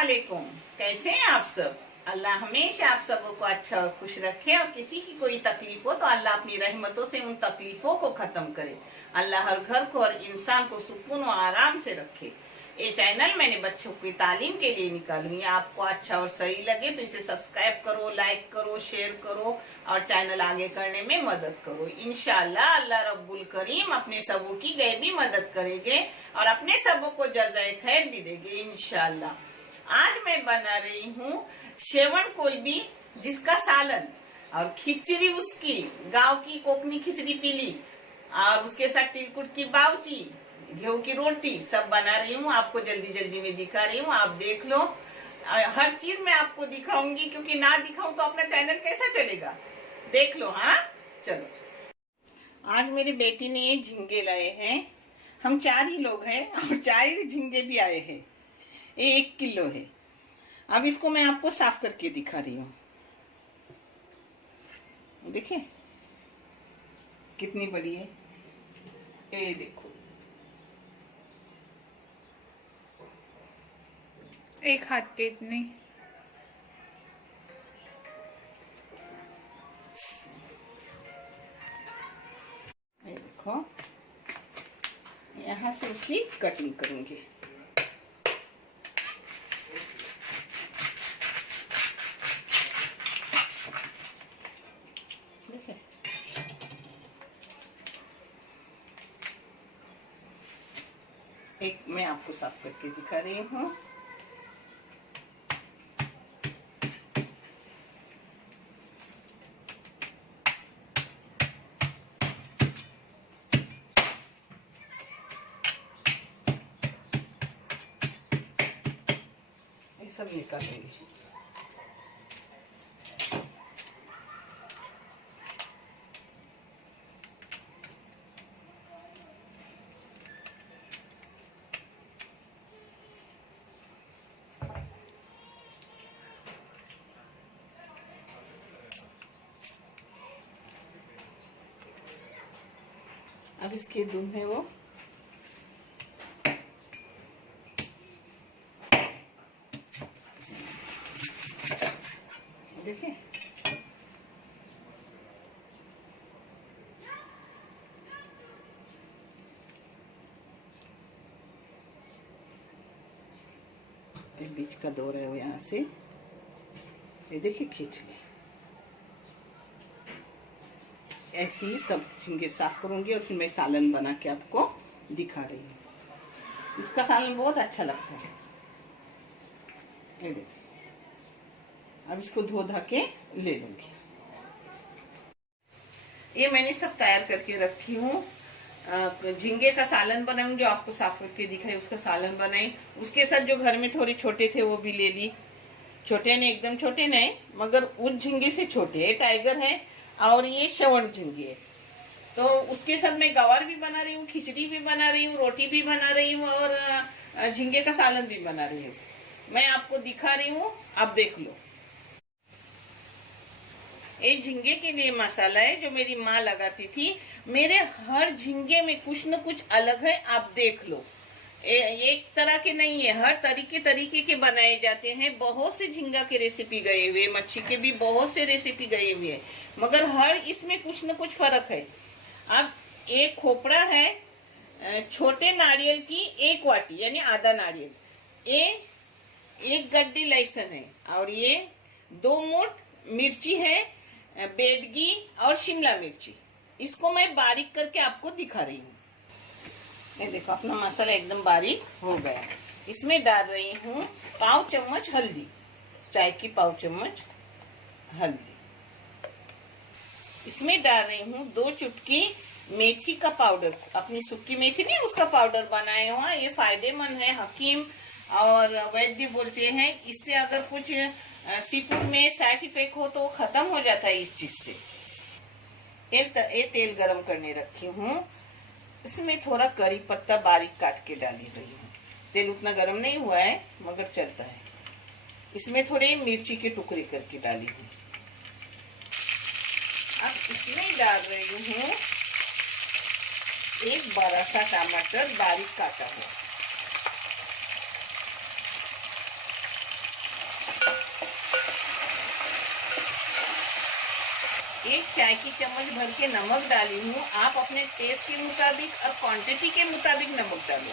वालेकुम। कैसे हैं आप सब? अल्लाह हमेशा आप सबों को अच्छा और खुश रखे और किसी की कोई तकलीफ हो तो अल्लाह अपनी रहमतों से उन तकलीफों को खत्म करे। अल्लाह हर घर को और इंसान को सुकून और आराम से रखे। ये चैनल मैंने बच्चों की तालीम के लिए निकाली है। आपको अच्छा और सही लगे तो इसे सब्सक्राइब करो, लाइक करो, शेयर करो और चैनल आगे करने में मदद करो। इंशाअल्लाह अल्लाह रब्बुल करीम अपने सबों की गैबी मदद करेंगे और अपने सबों को जज़ाए खैर भी देंगे इंशाअल्लाह। आज मैं बना रही हूँ सेवन कोलबी, जिसका सालन और खिचड़ी, उसकी गांव की कोकनी खिचड़ी पीली और उसके साथ तिलकुट की बावची, गेहूं की रोटी सब बना रही हूँ। आपको जल्दी जल्दी में दिखा रही हूँ, आप देख लो। हर चीज मैं आपको दिखाऊंगी क्योंकि ना दिखाऊं तो अपना चैनल कैसा चलेगा। देख लो। हाँ चलो। आज मेरी बेटी ने ये झींगे लाए हैं। हम 4 ही लोग हैं और 4 ही झींगे भी आए हैं। ये 1 किलो है। अब इसको मैं आपको साफ करके दिखा रही हूँ। देखिए कितनी बड़ी है। ये देखो, एक हाथ के इतनी। ये देखो, यहाँ से उसकी कटिंग करूंगी। देखिए एक मैं आपको साफ करके दिखा रही हूँ। ये सब निकालेंगे। अब इसके दूध है वो देखिए, बीच का दौर है वो, यहाँ से ये देखिए खींच ले। ऐसे ही सब झींगे साफ करूंगी और फिर मैं सालन बना के आपको दिखा रही हूँ। इसका सालन बहुत अच्छा लगता है। ये देखिए, अब इसको धो धा के ले लूंगी। ये मैंने सब तैयार करके रखी हूँ। झींगे का सालन बनाऊंगी, आपको साफ करके दिखाई। उसका सालन बनाई, उसके साथ जो घर में थोड़े छोटे थे वो भी ले ली। छोटे नहीं, एकदम छोटे नहीं, मगर उस झींगे से छोटे है। टाइगर है और ये श्रवण झींगे है। तो उसके साथ मैं गवार भी बना रही हूँ, खिचड़ी भी बना रही हूँ, रोटी भी बना रही हूँ और झींगे का सालन भी बना रही हूँ। मैं आपको दिखा रही हूँ, आप देख लो। ये झींगे के लिए मसाला है जो मेरी माँ लगाती थी। मेरे हर झींगे में कुछ न कुछ अलग है, आप देख लो। एक तरह के नहीं है, हर तरीके के बनाए जाते हैं। बहुत से झींगा के रेसिपी गए हुए, मच्छी के भी बहुत से रेसिपी गए हुए हैं, मगर हर इसमें कुछ न कुछ फर्क है। अब एक खोपड़ा है छोटे नारियल की 1 वाटी यानी आधा नारियल, ये 1 गड्डी लहसुन है और ये 2 मुठ मिर्ची है, बेडगी और शिमला मिर्ची। इसको मैं बारीक करके आपको दिखा रही हूँ। ये देखो अपना मसाला एकदम बारीक हो गया। इसमें डाल रही हूँ पाव चम्मच हल्दी, चाय की पाव चम्मच हल्दी। इसमें डाल रही हूँ 2 चुटकी मेथी का पाउडर, अपनी सूखी मेथी नहीं उसका पाउडर बनाया हुआ। ये फायदेमंद है, हकीम और वैद्य बोलते हैं इससे अगर कुछ सी फूड में साइड इफेक्ट हो तो खत्म हो जाता है इस चीज से। ये तेल गरम करने रखी हूँ। इसमें थोड़ा करी पत्ता बारीक काट के डाली रही हूँ। तेल उतना गरम नहीं हुआ है मगर चलता है। इसमें थोड़े मिर्ची के टुकड़े करके डाली हूँ। अब इसमें डाल रही हूँ 1 बड़ा सा टमाटर बारीक काटा हुआ। 1 चाय की चम्मच भर के नमक डाली हूँ। आप अपने टेस्ट के मुताबिक और क्वांटिटी के मुताबिक नमक डालो।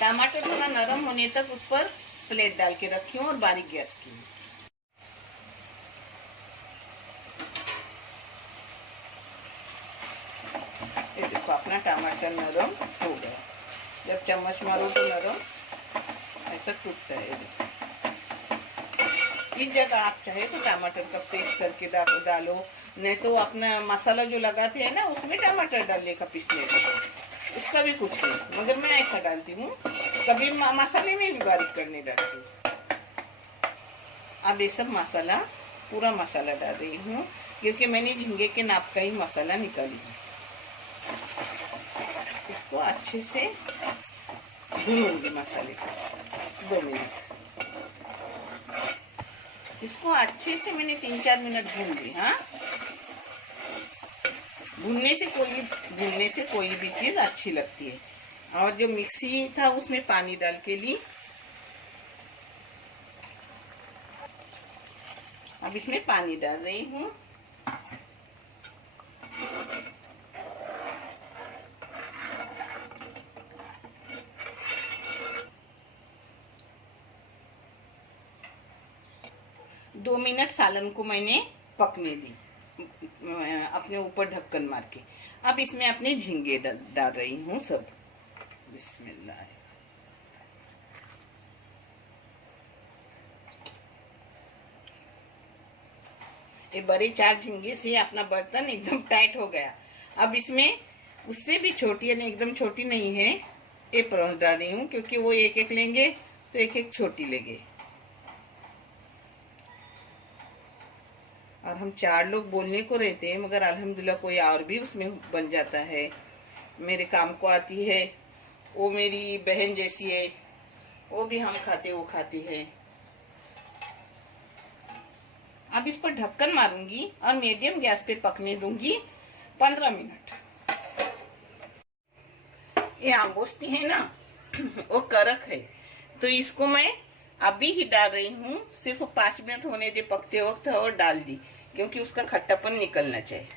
टमाटर थोड़ा नरम होने तक उस पर प्लेट डाल के रखी हूँ और बारीक गैस की। ये देखो अपना टमाटर नरम हो गया। जब चम्मच मारो तो नरम ऐसा टूटता है। देखो इस जगह आप चाहे तो टमाटर का पेस्ट करके डालो, नहीं तो अपना मसाला जो लगाते हैं ना उसमें टमाटर डालने का पीसने का, उसका भी कुछ नहीं, मगर मैं ऐसा डालती हूँ। कभी मसाले में भी बारीक करने डालती हूँ। अब ये सब मसाला पूरा मसाला डाल रही हूँ क्योंकि मैंने झींगे के नाप का ही मसाला निकाली है। इसको अच्छे से भूनूंगी मसाले को 2 मिनट। इसको अच्छे से मैंने 3-4 मिनट भून ली। हाँ, भूनने से कोई भी चीज अच्छी लगती है। और जो मिक्सी था उसमें पानी डाल के ली। अब इसमें पानी डाल रही हूँ। दो मिनट सालन को मैंने पकने दी अपने ऊपर ढक्कन मार के। अब इसमें अपने झींगे डाल रही हूँ सब। बिस्मिल्लाह। ये बड़े 4 झींगे से अपना बर्तन एकदम टाइट हो गया। अब इसमें उससे भी छोटी, यानी एकदम छोटी नहीं है, ये परौंस डाल रही हूँ क्योंकि वो एक एक लेंगे तो एक एक छोटी लेंगे। और हम 4 लोग बोलने को रहते हैं, मगर अल्हम्दुलिल्लाह कोई और भी उसमें बन जाता है। मेरे काम को आती है, वो मेरी बहन जैसी है, वो भी हम खाते वो खाती है। अब इस पर ढक्कन मारूंगी और मीडियम गैस पे पकने दूंगी 15 मिनट। ये आम्बोस्ती है ना वो कड़क है, तो इसको मैं अभी ही डाल रही हूँ। सिर्फ 5 मिनट होने दे पकते वक्त और डाल दी क्योंकि उसका खट्टापन निकलना चाहिए।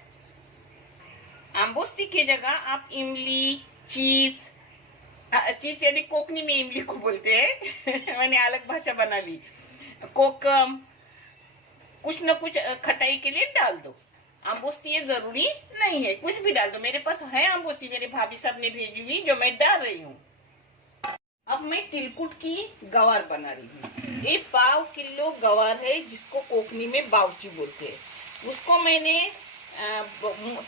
आम्बोस्ती की जगह आप इमली, चीज यानी कोकनी में इमली को बोलते हैं मैंने अलग भाषा बना ली, कोकम, कुछ न कुछ खटाई के लिए डाल दो। आम्बोस्ती ये जरूरी नहीं है, कुछ भी डाल दो। मेरे पास है आम्बोस्ती, मेरे भाभी साहब ने भेजी हुई, जो मैं डाल रही हूँ। अब मैं तिलकुट की गवार बना रही हूँ। ये 1/2 किलो गवार है जिसको कोकनी में बावची बोलते हैं। उसको मैंने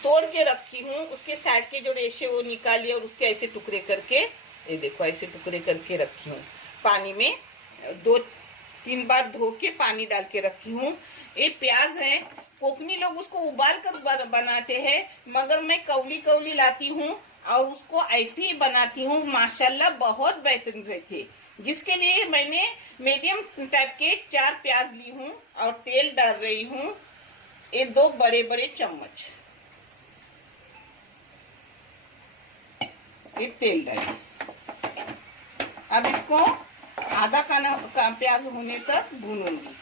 तोड़ के रखी हूँ। उसके साइड के जो रेशे वो निकाली और उसके ऐसे टुकड़े करके, ये देखो ऐसे टुकड़े करके रखी हूँ। पानी में 2-3 बार धो के पानी डाल के रखी हूँ। ये प्याज है, कोकनी लोग उसको उबाल कर बनाते हैं, मगर मैं कौली कौली लाती हूँ और उसको ऐसे ही बनाती हूँ। माशाल्लाह बहुत बेहतरीन रहती है। जिसके लिए मैंने मीडियम टाइप के 4 प्याज ली हूँ और तेल डाल रही हूँ। ये 2 बड़े बड़े चम्मच ये तेल डाली। अब इसको आधा का प्याज होने तक भूनूंगी।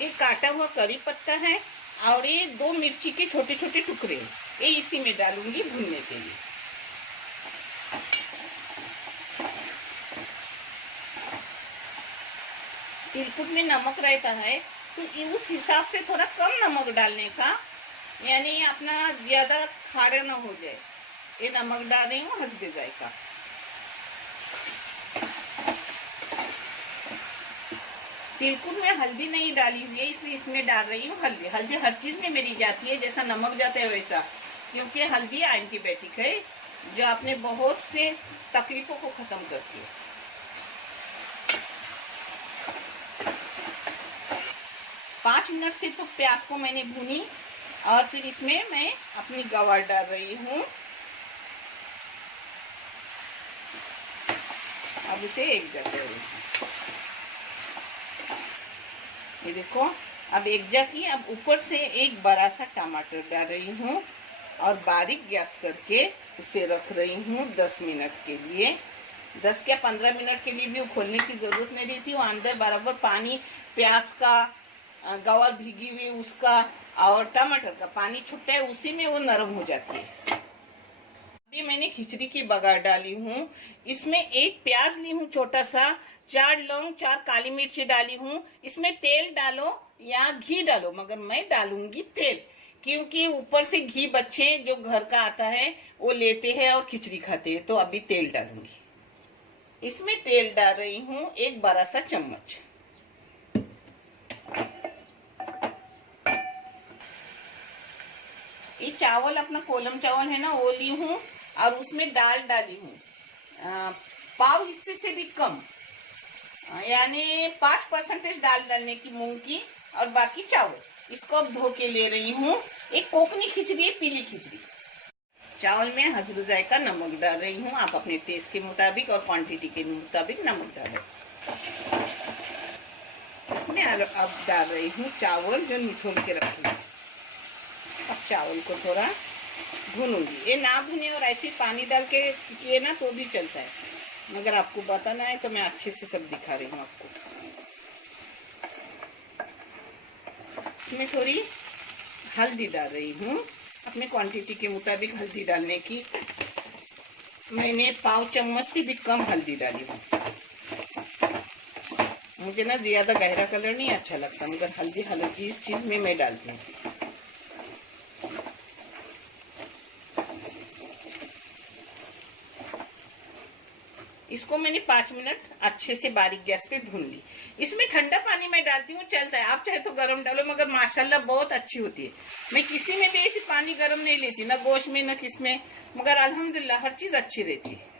ये काटा हुआ करी पत्ता है और ये 2 मिर्ची के छोटे छोटे टुकड़े, ये इसी में डालूंगी भूनने के लिए। तिलकुट में नमक रहता है तो उस हिसाब से थोड़ा कम नमक डालने का, यानी अपना ज्यादा खारा ना हो जाए। ये नमक डाल रही हूँ हस्बे जायका। तिलकुट में हल्दी नहीं डाली हुई है, इसलिए इसमें डाल रही हूँ हल्दी। हल्दी हर चीज में मेरी जाती है, जैसा नमक जाता है वैसा, क्योंकि हल्दी एंटीबायोटिक है जो आपने बहुत से तकलीफों को खत्म करती है। 5 मिनट सिर्फ प्याज को मैंने भूनी और फिर इसमें मैं अपनी गवार डाल रही हूँ। अब इसे एक जगह कर रही हूँ। ये देखो अब एक जगह की। अब ऊपर से एक बड़ा सा टमाटर डाल रही हूँ और बारीक गैस करके उसे रख रही हूँ 10 मिनट के लिए। 10 या 15 मिनट के लिए भी खोलने की जरूरत नहीं रहती। वो अंदर बराबर पानी प्याज का गवार भीगी हुई उसका और टमाटर का पानी छुट्टा है, उसी में वो नरम हो जाती है। अभी मैंने खिचड़ी की बघार डाली हूँ। इसमें एक प्याज ली हूँ छोटा सा, 4 लौंग, 4 काली मिर्ची डाली हूँ। इसमें तेल डालो या घी डालो, मगर मैं डालूंगी तेल, क्योंकि ऊपर से घी बच्चे जो घर का आता है वो लेते हैं और खिचड़ी खाते हैं, तो अभी तेल डालूंगी। इसमें तेल डाल रही हूँ 1 बड़ा सा चम्मच। ये चावल अपना कोलम चावल है ना, वो ली हूँ और उसमें दाल डाली हूँ पाव हिस्से से भी कम, यानी 5% दाल डालने की मूंग की, और बाकी चावल। इसको अब धो के ले रही हूँ। एक कोकनी खिचड़ी है, पीली खिचड़ी। चावल में हसब जायका नमक डाल रही हूँ। आप अपने टेस्ट के मुताबिक और क्वांटिटी के मुताबिक नमक डालें। इसमें अब डाल रही हूँ चावल जो निथोल के रखी हूँ। अब चावल को थोड़ा भूनूंगी। ये ना भुने और ऐसे पानी डाल के किए ना तो भी चलता है, मगर आपको बताना है तो मैं अच्छे से सब दिखा रही हूँ आपको। इसमें थोड़ी हल्दी डाल रही हूँ, अपने क्वांटिटी के मुताबिक हल्दी डालने की। मैंने पाव चम्मच से भी कम हल्दी डाली हूँ। मुझे ना ज्यादा गहरा कलर नहीं अच्छा लगता, मगर हल्दी हल्की इस चीज में मैं डालती हूँ। इसको मैंने 5 मिनट अच्छे से बारीक गैस पे भून ली। इसमें ठंडा पानी मैं डालती हूँ, चलता है, आप चाहे तो गरम डालो, मगर माशाल्लाह बहुत अच्छी होती है। मैं किसी में भी ऐसी पानी गरम नहीं लेती, ना गोश्त में ना किस में, मगर अल्हम्दुलिल्लाह हर चीज अच्छी रहती है।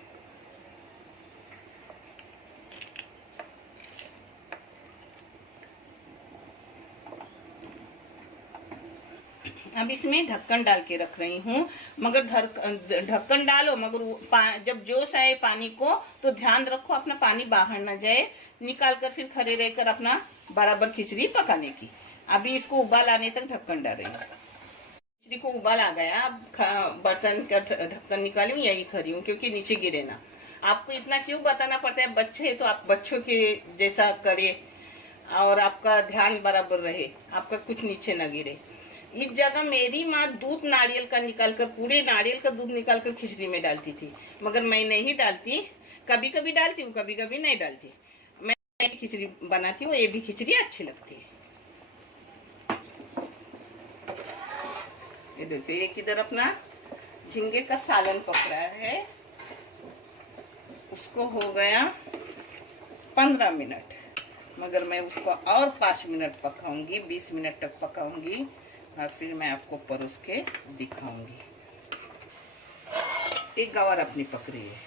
अब इसमें ढक्कन डाल के रख रही हूँ, मगर ढक्कन डालो, मगर जब जोश आए पानी को तो ध्यान रखो अपना पानी बाहर ना जाए। निकाल कर फिर खड़े रहकर अपना बराबर खिचड़ी पकाने की। अभी इसको उबाल आने तक ढक्कन डाल रही हूँ। खिचड़ी को उबाल आ गया, अब बर्तन का ढक्कन निकाली हूँ, यही खड़ी हूँ क्योंकि नीचे गिरे ना। आपको इतना क्यों बताना पड़ता है, बच्चे तो आप बच्चों के जैसा करे और आपका ध्यान बराबर रहे, आपका कुछ नीचे ना गिरे। इस जगह मेरी माँ दूध नारियल का निकालकर, पूरे नारियल का दूध निकालकर खिचड़ी में डालती थी, मगर मैं नहीं डालती। कभी कभी डालती हूँ, कभी कभी नहीं डालती। मैं ऐसी खिचड़ी बनाती हूँ, ये भी खिचड़ी अच्छी लगती है। ये देखिए, एक इधर अपना झींगे का सालन पक रहा है, उसको हो गया 15 मिनट, मगर मैं उसको और 5 मिनट पकाऊंगी, 20 मिनट तक पकाऊंगी, और फिर मैं आपको परोस के दिखाऊंगी। एक गवार अपनी पक रही है,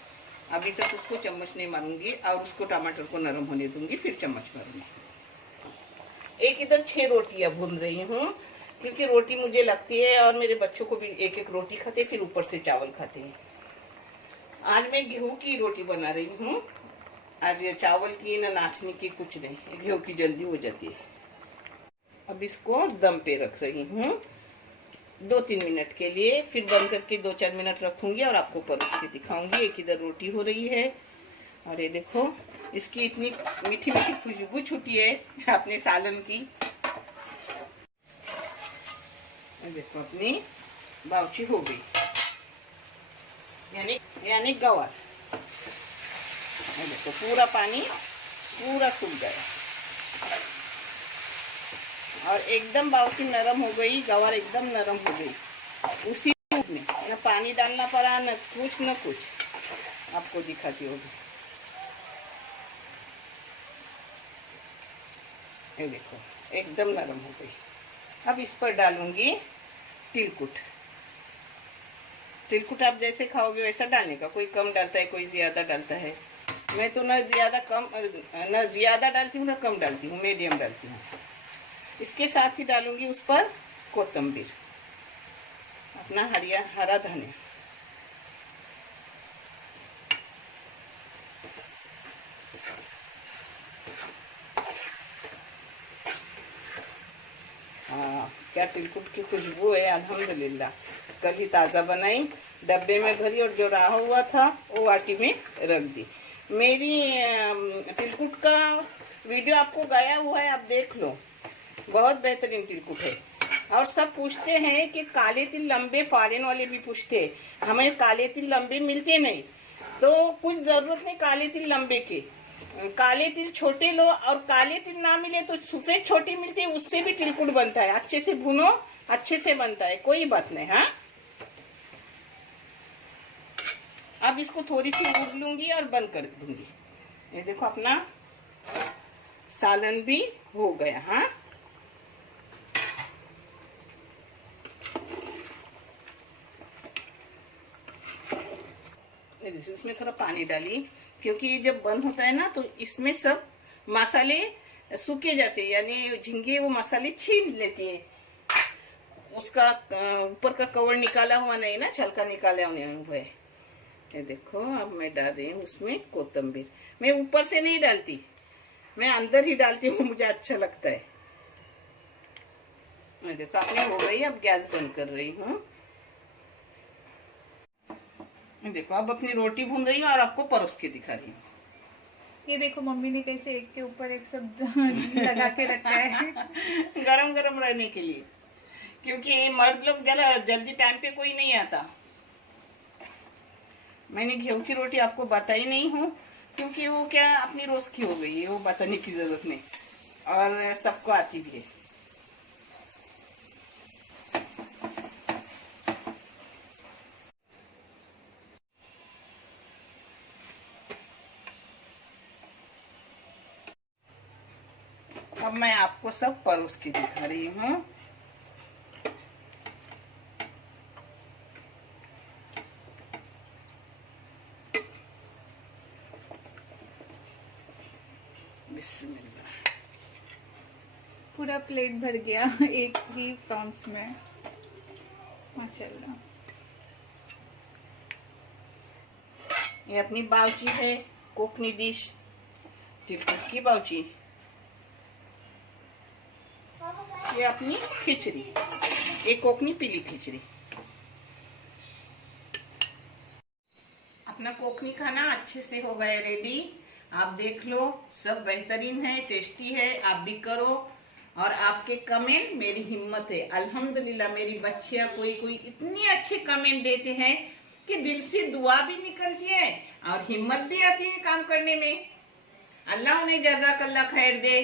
अभी तक उसको चम्मच नहीं मारूंगी और उसको टमाटर को नरम होने दूंगी, फिर चम्मच मारूंगी। एक इधर 6 रोटियां भून रही हूँ, क्योंकि रोटी मुझे लगती है और मेरे बच्चों को भी एक एक रोटी खाते, फिर ऊपर से चावल खाते हैं। आज मैं गेहूं की रोटी बना रही हूँ। आज ये चावल की ना नाचने की कुछ नहीं, गेहूं की जल्दी हो जाती है। अब इसको दम पे रख रही हूँ 2-3 मिनट के लिए, फिर बंद करके 2-4 मिनट रखूंगी और आपको परोस के दिखाऊंगी। एक इधर रोटी हो रही है और ये देखो इसकी इतनी मीठी मीठी खुशबू छूटी है अपने सालन की। देखो अपनी बाउची हो गई, यानी गवार। देखो पूरा पानी पूरा सूख गया और एकदम बाउची नरम हो गई, गवार एकदम नरम हो गई। उसी में न पानी डालना पड़ा, न कुछ। आपको दिखाती होगी, ये देखो एकदम नरम हो गई। अब इस पर डालूंगी तिलकुट। तिलकुट आप जैसे खाओगे वैसा डालने का, कोई कम डालता है, कोई ज्यादा डालता है। मैं तो न ज्यादा डालती हूँ, न कम डालती हूँ, मीडियम डालती हूँ। इसके साथ ही डालूंगी उस पर कोतंबीर, अपना हरा धनिया। हाँ, क्या तिलकुट की खुशबू है, अल्हम्दुलिल्लाह। कल ही ताज़ा बनाई, डब्बे में भरी और जो रहा हुआ था वो वाटी में रख दी। मेरी तिलकुट का वीडियो आपको गया हुआ है, आप देख लो। बहुत बेहतरीन तिलकुट है। और सब पूछते हैं कि काले तिल लंबे, फॉरेन वाले भी पूछते हैं, हमें काले तिल लंबे मिलते नहीं, तो कुछ जरूरत नहीं काले तिल लंबे के। काले तिल छोटे लो, और काले तिल ना मिले तो सफेद छोटी मिलती है, उससे भी तिलकुट बनता है। अच्छे से भुनो, अच्छे से बनता है, कोई बात नहीं। हाँ, अब इसको थोड़ी सी भून लूंगी और बंद कर दूंगी। ये देखो अपना सालन भी हो गया। हाँ, इसमें थोड़ा पानी डाली, क्योंकि ये जब बंद होता है ना तो इसमें सब मसाले सूखे जाते हैं, यानी झींगे वो मसाले छीन लेती है। उसका ऊपर का कवर निकाला हुआ नहीं ना, छलका निकाला हुआ है। ये देखो, अब मैं डाल रही हूँ उसमें कोतंबीर। मैं ऊपर से नहीं डालती, मैं अंदर ही डालती हूँ, मुझे अच्छा लगता है। मैं देखो अपनी हो गई, अब गैस बंद कर रही हूँ। देखो अब अपनी रोटी भून रही हूँ और आपको परोस के दिखा रही हूँ। ये देखो मम्मी ने कैसे एक के ऊपर एक सब लगा के रखा है गरम गरम रहने के लिए, क्योंकि मर्द लोग जरा जल्दी टाइम पे कोई नहीं आता। मैंने गेहूं की रोटी आपको बताई नहीं हूँ, क्योंकि वो क्या अपनी रोज की हो गई है, वो बताने की जरूरत नहीं, और सबको आती भी है। अब मैं आपको सब परोस के दिखा रही हूँ। बिस्मिल्लाह। पूरा प्लेट भर गया एक ही प्रॉन्स में, माशाल्लाह। ये अपनी बावची है, कोकनी डिश, तिलकुट की बावची। ये अपनी खिचड़ी, एक कोकनी पीली खिचड़ी। अपना कोकनी खाना अच्छे से हो गया रेडी। आप देख लो, सब बेहतरीन है, टेस्टी है। आप भी करो, और आपके कमेंट मेरी हिम्मत है। अल्हम्दुलिल्लाह मेरी बच्चियां कोई इतने अच्छे कमेंट देते हैं कि दिल से दुआ भी निकलती है और हिम्मत भी आती है काम करने में। अल्लाह उन्हें जज़ाकल्लाह खैर दे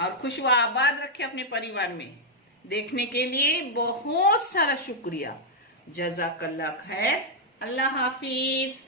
और खुश व आबाद रखे अपने परिवार में। देखने के लिए बहुत सारा शुक्रिया। जज़ाकल्लाह खैर। अल्लाह हाफिज।